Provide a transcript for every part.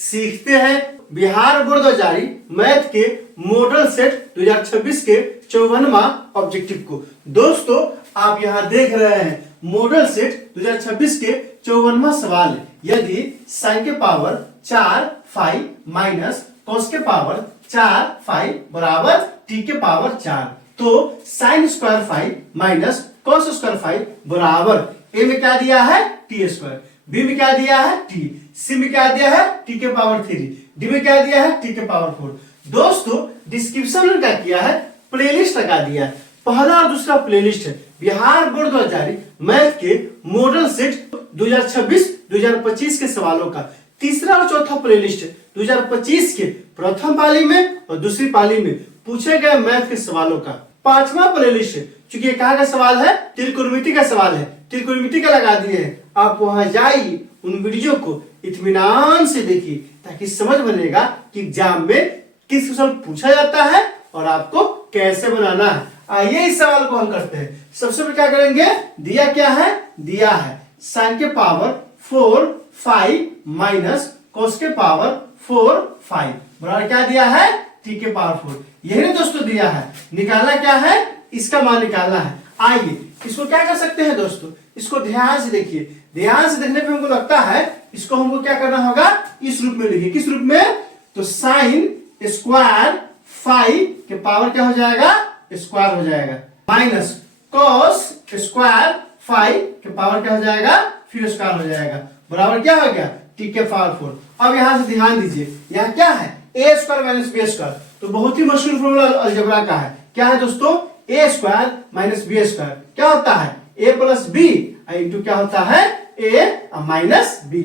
सीखते हैं बिहार बोर्ड द्वारा जारी मैथ के मॉडल सेट 2026 के 54वां ऑब्जेक्टिव को। दोस्तों आप यहाँ देख रहे हैं मॉडल सेट 2026 के 54वां सवाल है। यदि साइन के पावर 4 फाइव माइनस कॉस के पावर 4 फाइव बराबर टी के पावर 4, तो sine square 5 minus cos square 5 बराबर ए में क्या दिया है टी स्क्वायर, बी में क्या दिया है टी, सी में क्या दिया है टी के पावर 3, डी में क्या दिया है टी के पावर 4। दोस्तों डिस्क्रिप्शन में क्या किया है प्लेलिस्ट लगा दिया है। पहला और दूसरा प्लेलिस्ट है बिहार बोर्ड द्वारा जारी मैथ के मॉडल सेट 2026-2025 के सवालों का। तीसरा और चौथा प्लेलिस्ट है 2025 के प्रथम पाली में और दूसरी पाली में पूछे गए मैथ के सवालों का। पांचवा प्लेलिस्ट है चूंकि ये कहाँ का सवाल है त्रिकोणमिति का सवाल है, त्रिकोणमिति का लगा दिए हैं। आप वहां जाइए उन वीडियो को इत्मीनान से देखिए ताकि समझ बनेगा कि एग्जाम में किस क्वेश्चन पूछा जाता है और आपको कैसे बनाना है। आइए इस सवाल को हल करते हैं। सबसे पहले क्या करेंगे, दिया क्या है, दिया है साइन के पावर 4 5 माइनस कॉस के पावर 4 5 बराबर क्या दिया है टी के पावर 4। यही दोस्तों दिया है, निकालना क्या है इसका मान निकालना है। आइए इसको क्या कर सकते हैं दोस्तों, इसको ध्यान से देखिए, ध्यान से देखने पे हमको लगता है इसको हमको क्या करना होगा इस रूप में लिखिए। किस रूप में, तो साइन स्क्वायर 5 के पावर क्या हो जाएगा स्क्वायर हो जाएगा माइनस कॉस स्क्वायर 5 के पावर क्या हो जाएगा फिर स्क्वायर हो जाएगा बराबर क्या हो गया टी के पावर 4। अब यहां से ध्यान दीजिए यहाँ क्या है ए स्क्वायर माइनस बी स्क्वायर, तो बहुत ही मशहूर फॉर्मूला अलजेब्रा का है। क्या है दोस्तों ए स्क्वायर माइनस बी स्क्वायर क्या होता है ए प्लस बी इंटू क्या होता है ए माइनस बी।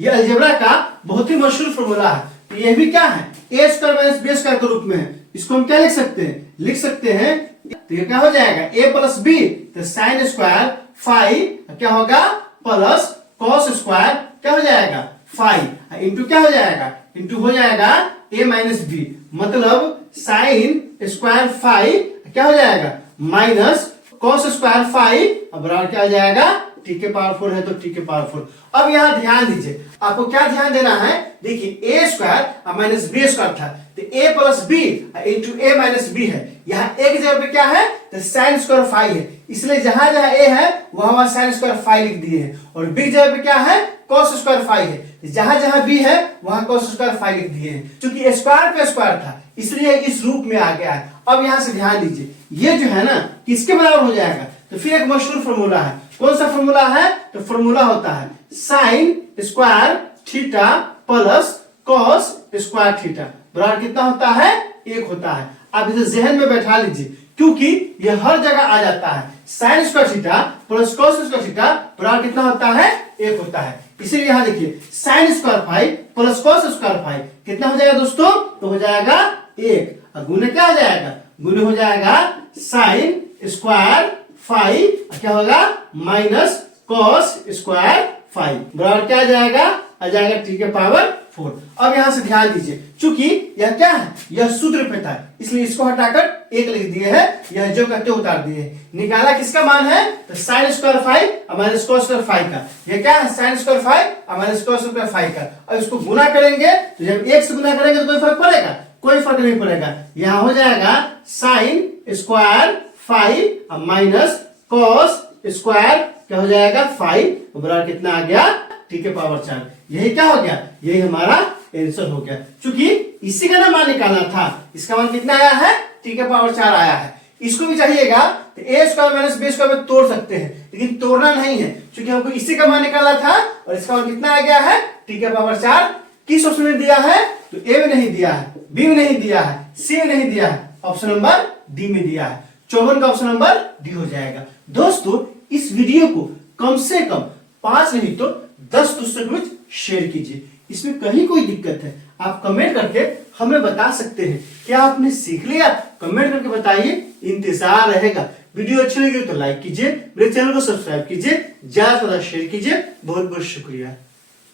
ये अलजेब्रा का बहुत ही मशहूर फॉर्मूला है। तो ये भी क्या है ए स्क्वायर माइनस बी स्क्वायर के रूप में है। इसको हम क्या लिख सकते हैं, लिख सकते हैं तो ये क्या हो जाएगा ए प्लस बी, तो साइन स्क्वायर 5 क्या होगा प्लस कॉस स्क्वायर क्या हो जाएगा 5 इंटू क्या हो जाएगा इंटू हो जाएगा ए माइनस बी, मतलब साइन स्क्वायर 5 क्या हो जाएगा माइनस कॉस स्क्वायर 5 बराबर क्या हो जाएगा टी के पावर 4 है तो टी के पावर 4। अब यहाँ ध्यान दीजिए, आपको क्या ध्यान देना है, देखिए ए स्क्वायर माइनस बी स्क्वायर था तो ए प्लस बी इंटू ए माइनस बी है। यहाँ ए की जगह पे क्या है तो साइन स्क्वायर 5 है, इसलिए जहां जहां ए है वहां साइन स्क्वायर 5 लिख दिए हैं। और बी की जगह पे क्या है कॉस स्क्वायर 5 है, जहां जहां बी है वहां कॉस स्क्वायर 5 लिख दिए हैं। क्योंकि स्क्वायर पे स्क्वायर था इसलिए इस रूप में आ गया है। अब यहां से ध्यान दीजिए ये जो है ना किसके बराबर हो जाएगा, तो फिर एक मशहूर फॉर्मूला है। कौन सा फॉर्मूला है, तो फॉर्मूला होता है sine square theta plus cos square theta बराबर कितना होता है 1 होता है। आप इसे जहन में बैठा लीजिए क्योंकि ये हर जगह आ जाता है। Sine square theta plus cos square theta बराबर कितना होता है 1 होता है। इसीलिए यहाँ देखिए sine square 5 plus cos square 5 कितना हो जाएगा दोस्तों, तो हो जाएगा 1 और गुने क्या हो जाएगा, गुने हो जाएगा साइन स्क्वायर 5 क्या होगा माइनस कॉस स्क्वायर 5 बराबर क्या आ जाएगा, आ जाएगा टी के पावर 4। अब यहां से ध्यान दीजिए चूंकि यह क्या है यह सूत्र पे था इसलिए इसको हटाकर 1 लिख दिए है, यह जो कहते उतार दिए है। निकाला किसका मान है, तो sine square 5 minus cos square 5 का। यह क्या है sine square 5 minus cos square 5 का। अब इसको गुना करेंगे तो जब 1 से गुना करेंगे तो कोई फर्क पड़ेगा, कोई फर्क नहीं पड़ेगा। यहाँ हो जाएगा sine square 5 minus cos square क्या हो जाएगा 5 बराबर कितना आ गया टी के पावर 4। यही क्या हो गया, यही हमारा आंसर हो गया। चूंकि इसी का ना मान निकालना था, इसका मान कितना आया है टी के पावर 4 आया है। इसको भी चाहिएगा तो ए स्क्वायर माइनस बी स्क्वायर में तोड़ सकते हैं लेकिन तोड़ना नहीं है क्योंकि हमको इसी का मान निकालना था और इसका मान कितना आ गया है टी के पावर 4। किस ऑप्शन में दिया है, तो ए में नहीं दिया है, बी में नहीं दिया है, सी में नहीं दिया है, ऑप्शन नंबर डी में दिया है। 54 का ऑप्शन नंबर डी हो जाएगा। दोस्तों इस वीडियो को कम से कम 5 नहीं तो 10 दोस्तों के बीच शेयर कीजिए। इसमें कहीं कोई दिक्कत है आप कमेंट करके हमें बता सकते हैं। क्या आपने सीख लिया, कमेंट करके बताइए, इंतजार रहेगा। वीडियो अच्छी लगी तो लाइक कीजिए, मेरे चैनल को सब्सक्राइब कीजिए, ज्यादा से ज्यादा शेयर कीजिए। बहुत बहुत शुक्रिया।